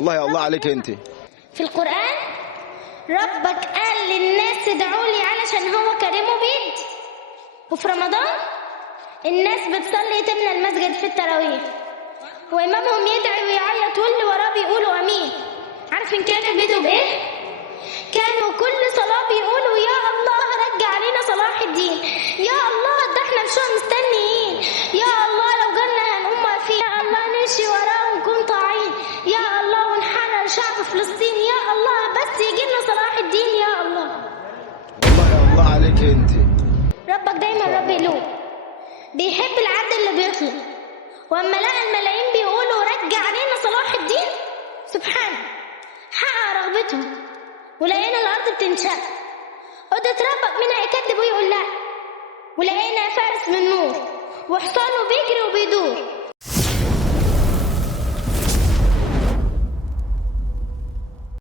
والله الله عليك انت. في القرآن ربك قال للناس ادعوا لي علشان هو كريم وبيد. وفي رمضان الناس بتصلي تملى المسجد في التراويح وإمامهم يدعي ويعيط واللي وراه بيقولوا أمين. عارف من كانوا بيدوا بإيه؟ كانوا كل صلاة بيقولوا يا الله رجع علينا صلاح الدين، يا الله ده احنا مش مستنيين، يا الله لو جالنا هنقوم واقفين، يا الله نمشي وراه ونكون طاعين، يا الله ونحرر شعب فلسطين، يا الله بس يجي لنا صلاح الدين يا الله. والله الله عليك انت. ربك دايما رب قلوب بيحب العبد اللي بيطلب، واما لقى الملايين بيقولوا رجع علينا صلاح الدين سبحانه حقق رغبتهم، ولقينا الارض بتنشق قدرة ربك مين هيكذب ويقول لا، ولقينا فارس من نور وحصانه بيجري وبيدور